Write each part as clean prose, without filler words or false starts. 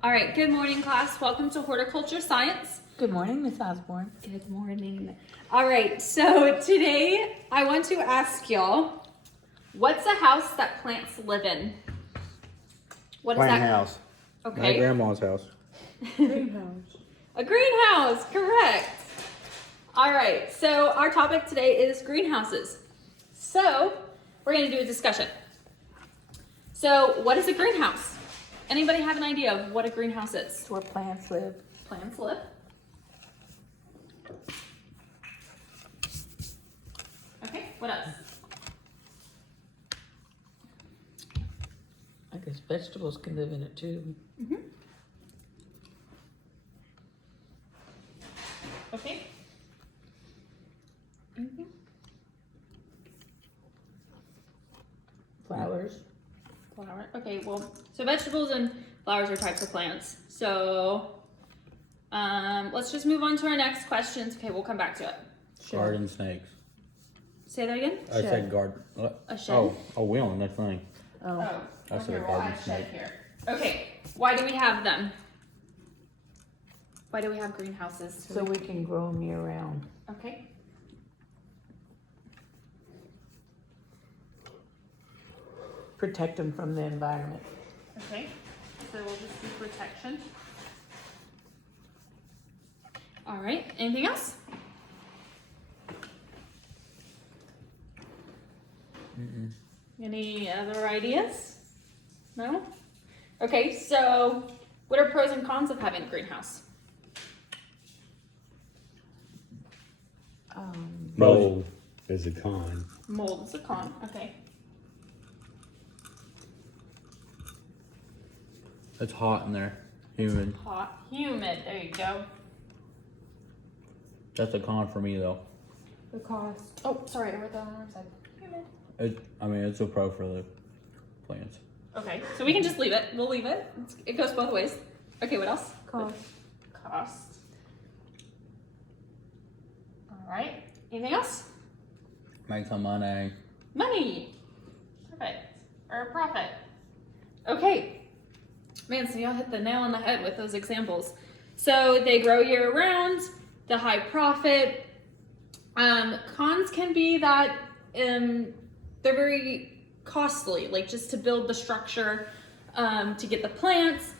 All right, good morning, class. Welcome to Horticulture Science. Good morning, Miss Osborne. Good morning. All right, so today I want to ask y'all, what's a house that plants live in? What is Plant that? house. Okay. My grandma's house. Greenhouse. A greenhouse, correct. All right, so our topic today is greenhouses. So we're going to do a discussion. So what is a greenhouse? Anybody have an idea of what a greenhouse is? It's where plants live. Plants live. Okay, what else? I guess vegetables can live in it too. Okay. Anything? Flowers. Flower. Okay, well, so vegetables and flowers are types of plants. So let's just move on to our next questions. Okay, we'll come back to it. Garden snakes. Say that again. I Shed. said garden. What? A shed. Oh, wheeling, that's funny. Oh, I said okay, a we'll garden add shed snake. here. Okay, why do we have them? Why do we have greenhouses? so we can grow them year round. Okay. Protect them from the environment. Okay, so we'll just do protection. All right, anything else? Any other ideas? No? Okay, so what are pros and cons of having a greenhouse? Mold is a con. Mold is a con, okay. It's hot in there. Humid. Hot, humid, there you go. That's a con for me though. The cost. Oh, sorry, I wrote that on the wrong side. Humid. It's a pro for the plants. Okay, so we can just leave it. We'll leave it. It goes both ways. Okay, what else? Cost. Cost. All right. Anything else? Make some money. Money. Perfect. Or profit. Okay. Man, so y'all hit the nail on the head with those examples. So they grow year round, the high profit. Cons can be that they're very costly, like just to build the structure, to get the plants,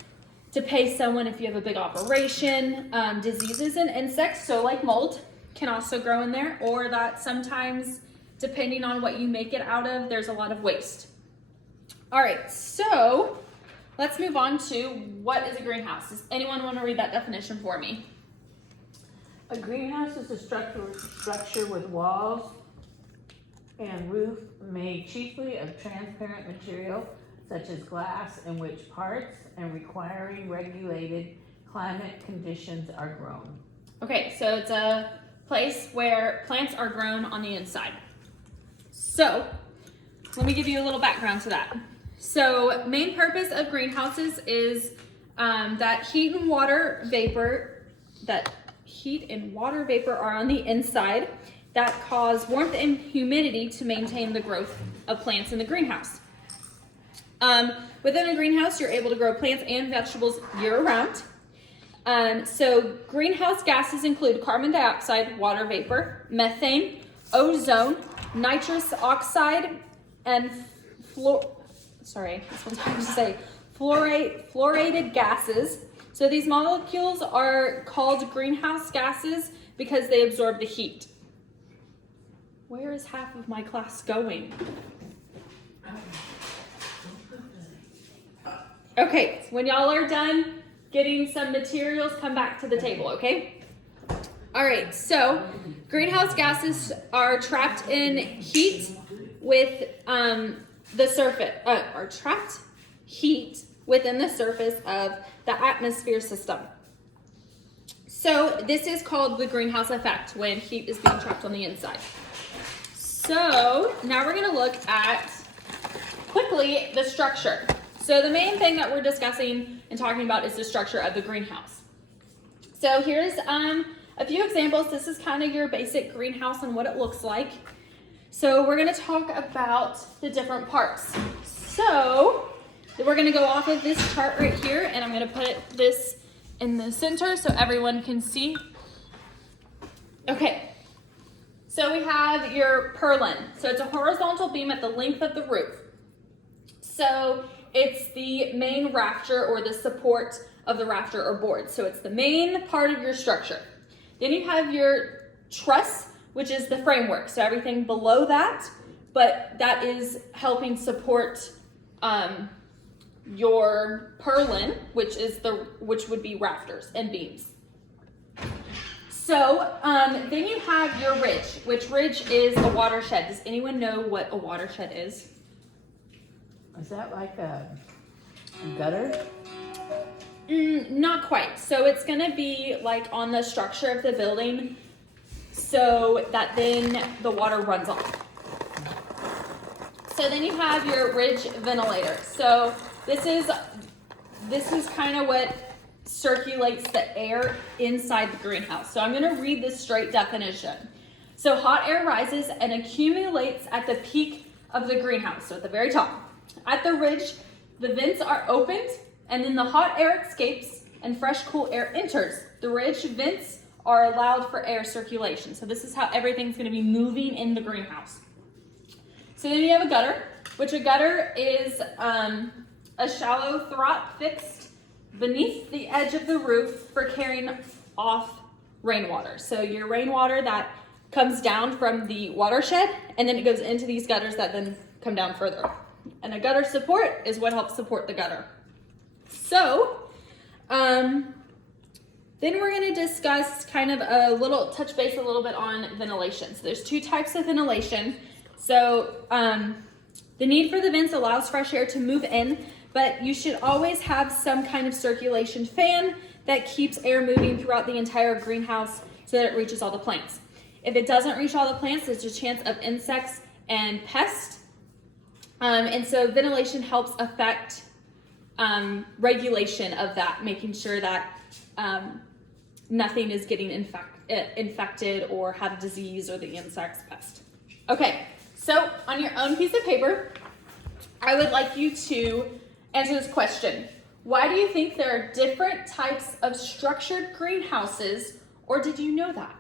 to pay someone if you have a big operation. Diseases and insects, so like mold, can also grow in there, or that sometimes, depending on what you make it out of, there's a lot of waste. All right, so let's move on to what is a greenhouse. Does anyone want to read that definition for me? A greenhouse is a structure with walls and roof made chiefly of transparent material such as glass, in which parts and requiring regulated climate conditions are grown. Okay, so it's a place where plants are grown on the inside. So let me give you a little background to that. So main purpose of greenhouses is that heat and water vapor are on the inside that cause warmth and humidity to maintain the growth of plants in the greenhouse. Within a greenhouse, you're able to grow plants and vegetables year round. So greenhouse gases include carbon dioxide, water vapor, methane, ozone, nitrous oxide, and fluorinated gases. So these molecules are called greenhouse gases because they absorb the heat. Where is half of my class going? Okay, when y'all are done getting some materials, come back to the table, okay? All right, so greenhouse gases are trapped in heat with trapped heat within the surface of the atmosphere system. So this is called the greenhouse effect, when heat is being trapped on the inside. So now we're gonna look at, quickly, the structure. So the main thing that we're discussing and talking about is the structure of the greenhouse. So here's a few examples. This is kind of your basic greenhouse and what it looks like. So we're gonna talk about the different parts. So we're gonna go off of this chart right here, and I'm gonna put this in the center so everyone can see. Okay, so we have your purlin. So it's a horizontal beam at the length of the roof. So it's the main rafter or the support of the rafter or board. So it's the main part of your structure. Then you have your truss, which is the framework. So everything below that, but that is helping support your purlin, which would be rafters and beams. So then you have your ridge, which ridge is a watershed. Does anyone know what a watershed is? Is that like a gutter? Not quite. So it's gonna be like on the structure of the building so that then the water runs off. So then you have your ridge ventilator. So this is kind of what circulates the air inside the greenhouse. So I'm gonna read this straight definition. So hot air rises and accumulates at the peak of the greenhouse, so at the very top. At the ridge, the vents are opened and then the hot air escapes and fresh cool air enters. The ridge vents are allowed for air circulation. So this is how everything's gonna be moving in the greenhouse. So then you have a gutter, which a gutter is a shallow throat fixed beneath the edge of the roof for carrying off rainwater. So your rainwater that comes down from the watershed and then it goes into these gutters that then come down further. And a gutter support is what helps support the gutter. So, then we're going to discuss kind of touch base a little bit on ventilation. So there's two types of ventilation. So, the need for the vents allows fresh air to move in, but you should always have some kind of circulation fan that keeps air moving throughout the entire greenhouse so that it reaches all the plants. If it doesn't reach all the plants, there's a chance of insects and pests. And so ventilation helps affect regulation of that, making sure that nothing is getting infected or have a disease or the insects pest. Okay, so on your own piece of paper, I would like you to answer this question. Why do you think there are different types of structured greenhouses, or did you know that?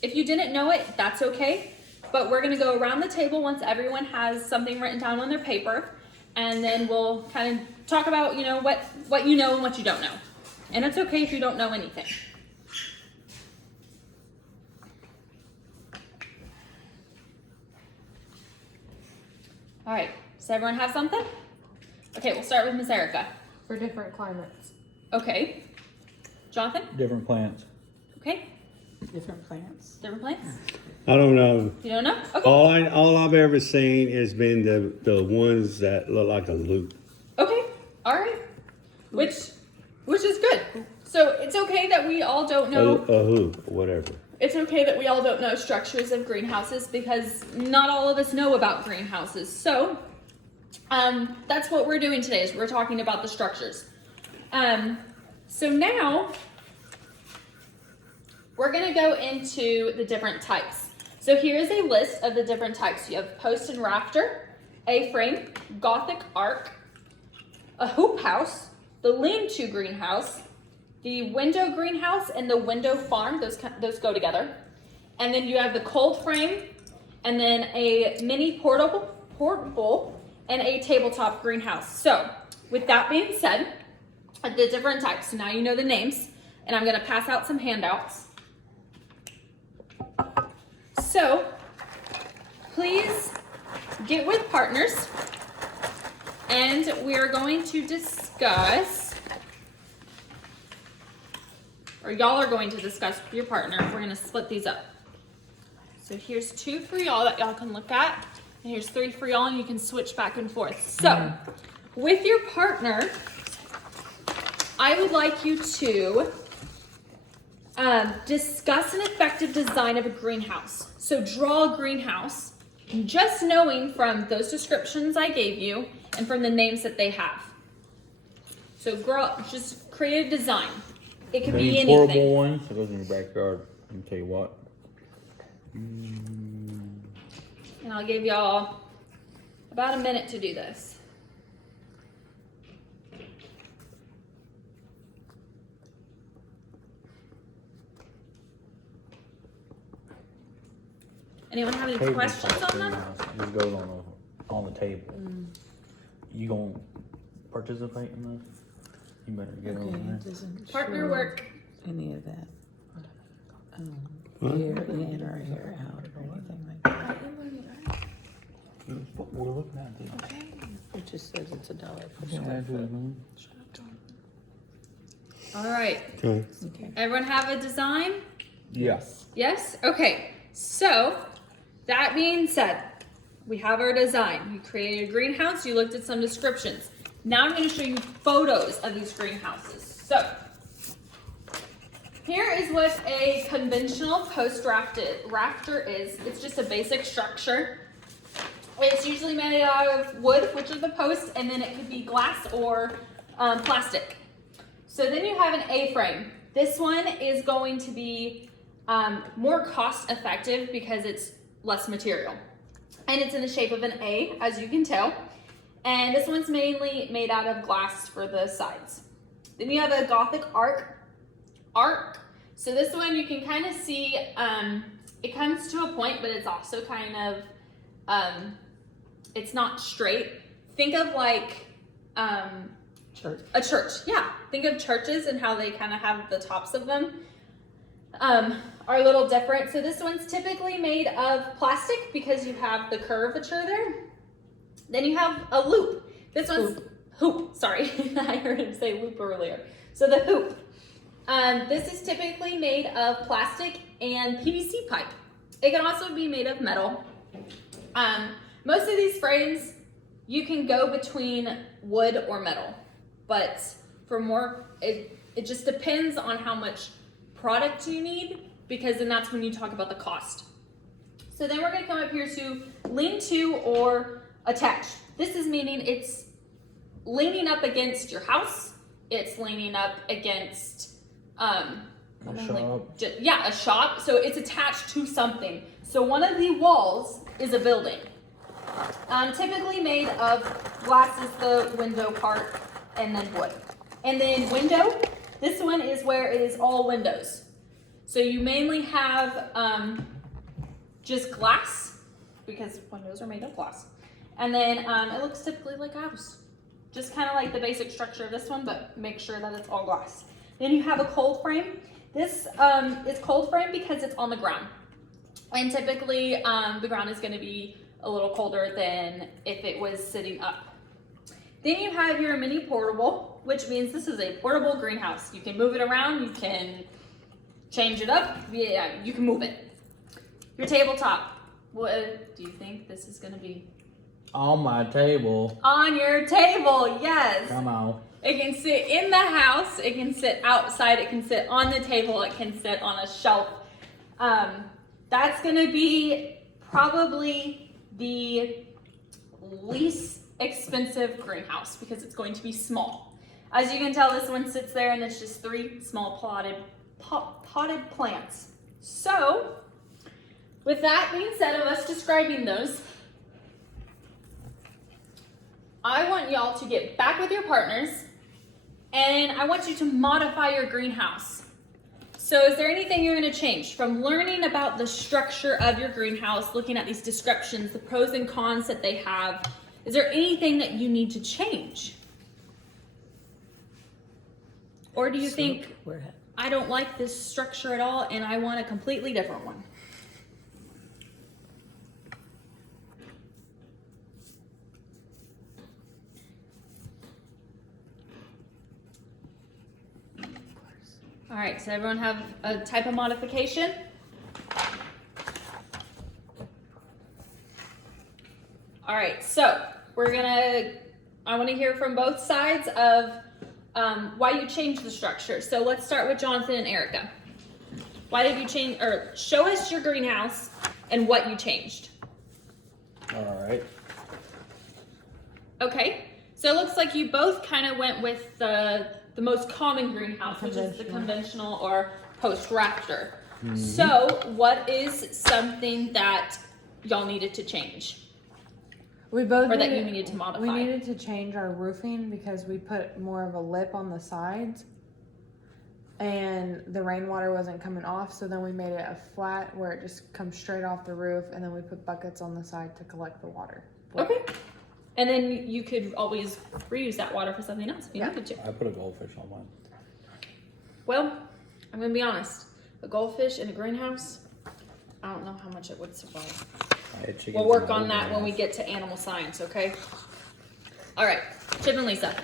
If you didn't know it, that's okay. But we're gonna go around the table once everyone has something written down on their paper, and then we'll kind of talk about, what you know and what you don't know. And it's okay if you don't know anything. All right, does everyone have something? Okay, we'll start with Miss Erica. For different climates. Okay. Jonathan? Different plants. Okay. Different plants. Different plants? I don't know. You don't know? Okay. All I've ever seen has been the ones that look like a loop. Okay. All right. Which is good. So it's okay that we all don't know. A hoop, whatever. It's okay that we all don't know structures of greenhouses because not all of us know about greenhouses. So that's what we're doing today is we're talking about the structures. So now we're going to go into the different types. So here's a list of the different types. You have post and rafter, A-frame, Gothic arc, a hoop house, the lean-to greenhouse, the window greenhouse, and the window farm. Those go together. And then you have the cold frame, and then a mini portable, and a tabletop greenhouse. So with that being said, the different types. So now you know the names, and I'm going to pass out some handouts. So please get with partners, and we are going to discuss, or y'all are going to discuss with your partner. We're going to split these up. So here's 2 for y'all that y'all can look at, and here's 3 for y'all, and you can switch back and forth. So with your partner, I would like you to discuss an effective design of a greenhouse. So draw a greenhouse, just knowing from those descriptions I gave you and from the names that they have. So just create a design. It could be Any portable anything. ones that goes in your backyard. I'll tell you what. And I'll give y'all about a minute to do this. Anyone have any Table's questions like on them? greenhouse. It just goes on the table. You gonna participate in this? You better get Okay, over there. it doesn't Partner show work. any of that. Huh? Hair in or hair out or anything like that. That's what we're looking at. Dude. Okay. It just says it's $1 per Yeah, square dude, foot. man. All right. Okay. Okay. Everyone have a design? Yes. Yes? Okay. So, that being said, we have our design. You created a greenhouse, you looked at some descriptions. Now I'm going to show you photos of these greenhouses. So, here is what a conventional post rafter is. It's just a basic structure. It's usually made out of wood, which are the posts, and then it could be glass or plastic. So then you have an A-frame. This one is going to be more cost effective because it's less material. And it's in the shape of an A, as you can tell. And this one's mainly made out of glass for the sides. Then you have a Gothic arc. So this one you can kind of see, it comes to a point, but it's also kind of, it's not straight. Think of like Church. a church. Yeah, think of churches and how they kind of have the tops of them are a little different. So this one's typically made of plastic because you have the curvature there. Then you have a loop. This one's hoop. Sorry, I heard him say loop earlier. So the hoop. This is typically made of plastic and PVC pipe. It can also be made of metal. Most of these frames, you can go between wood or metal, but for more, it just depends on how much product you need, because then that's when you talk about the cost. So then we're gonna come up here to lean to or attach. This is meaning it's leaning up against your house. It's leaning up against, A shop. So it's attached to something. So one of the walls is a building. Typically made of glass is the window part, and then wood. And then window, this one is where it is all windows. So you mainly have just glass, because windows are made of glass. And then it looks typically like a house. Just kind of like the basic structure of this one, but make sure that it's all glass. Then you have a cold frame. This is cold frame because it's on the ground. And typically the ground is gonna be a little colder than if it was sitting up. Then you have your mini portable, which means this is a portable greenhouse. You can move it around, you can change it up, yeah, you can move it. Your tabletop, what do you think this is gonna be? On my table. On your table, yes. Come on. It can sit in the house, it can sit outside, it can sit on the table, it can sit on a shelf. That's gonna be probably the least expensive greenhouse because it's going to be small. As you can tell, this one sits there and it's just 3 small potted plants. So, with that being said of us describing those, I want y'all to get back with your partners and I want you to modify your greenhouse. So is there anything you're going to change from learning about the structure of your greenhouse, looking at these descriptions, the pros and cons that they have? Is there anything that you need to change? Or do you think, I don't like this structure at all and I want a completely different one? All right, so everyone have a type of modification? All right, so I want to hear from both sides of why you changed the structure. So let's start with Jonathan and Erica. Why did you change, or show us your greenhouse and what you changed? All right. Okay, so it looks like you both kind of went with the most common greenhouse, which is the conventional or post rafter. Mm-hmm. So what is something that y'all needed to change? We both or that you needed to modify? We needed to change our roofing because we put more of a lip on the sides and the rainwater wasn't coming off, so then we made it a flat where it just comes straight off the roof, and then we put buckets on the side to collect the water. Okay. And then you could always reuse that water for something else if you Yeah. needed to. I put a goldfish on mine. Well, I'm gonna be honest. A goldfish in a greenhouse, I don't know how much it would survive. I had chickens We'll in work my on old that when we greenhouse. get to animal science, okay? All right, Chip and Lisa.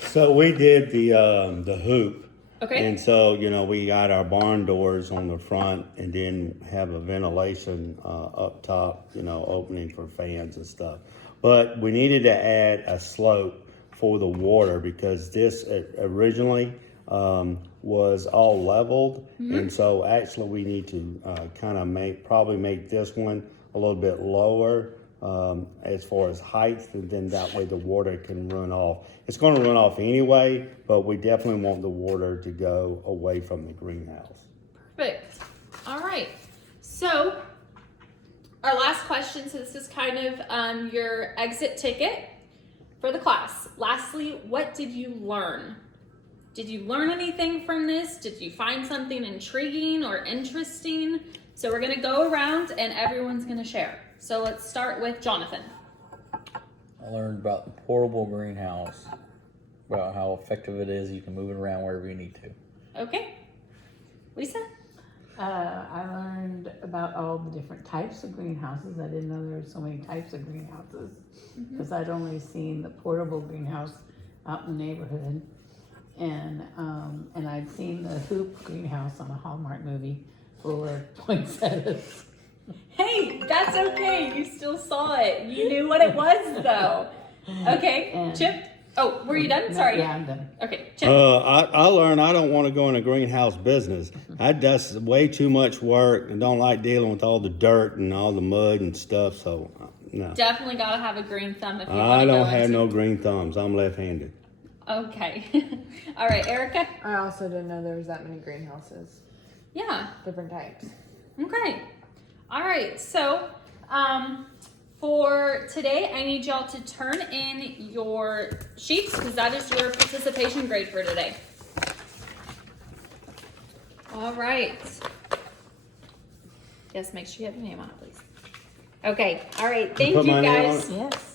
So we did the hoop. Okay. And so, you know, we got our barn doors on the front and then have a ventilation up top, you know, opening for fans and stuff. But we needed to add a slope for the water because this originally was all leveled. And so actually we need to kind of probably make this one a little bit lower as far as height, and then that way the water can run off. It's going to run off anyway, but we definitely want the water to go away from the greenhouse. Perfect. All right. So, our last question, so this is kind of your exit ticket for the class. Lastly, what did you learn? Did you learn anything from this? Did you find something intriguing or interesting? So we're gonna go around and everyone's gonna share. So let's start with Jonathan. I learned about the portable greenhouse, about how effective it is. You can move it around wherever you need to. Okay. Lisa? I learned about all the different types of greenhouses. I didn't know there were so many types of greenhouses because I'd only seen the portable greenhouse out in the neighborhood, and I'd seen the hoop greenhouse on a Hallmark movie for poinsettias. Hey, that's okay. You still saw it. You knew what it was though. Okay, And- Chip? Oh, were you done? No, Sorry. Yeah, I'm done. Okay, Chip. I learned I don't want to go in a greenhouse business. That's way too much work and don't like dealing with all the dirt and all the mud and stuff. So, no. Definitely gotta have a green thumb if you want I to go don't have into- no green thumbs. I'm left-handed. Okay. All right, Erica. I also didn't know there was that many greenhouses, Yeah. different types. Okay. All right. So, for today, I need y'all to turn in your sheets because that is your participation grade for today. All right. Yes, make sure you have your name on it, please. Okay. All right. Thank put you my name on guys. Yes.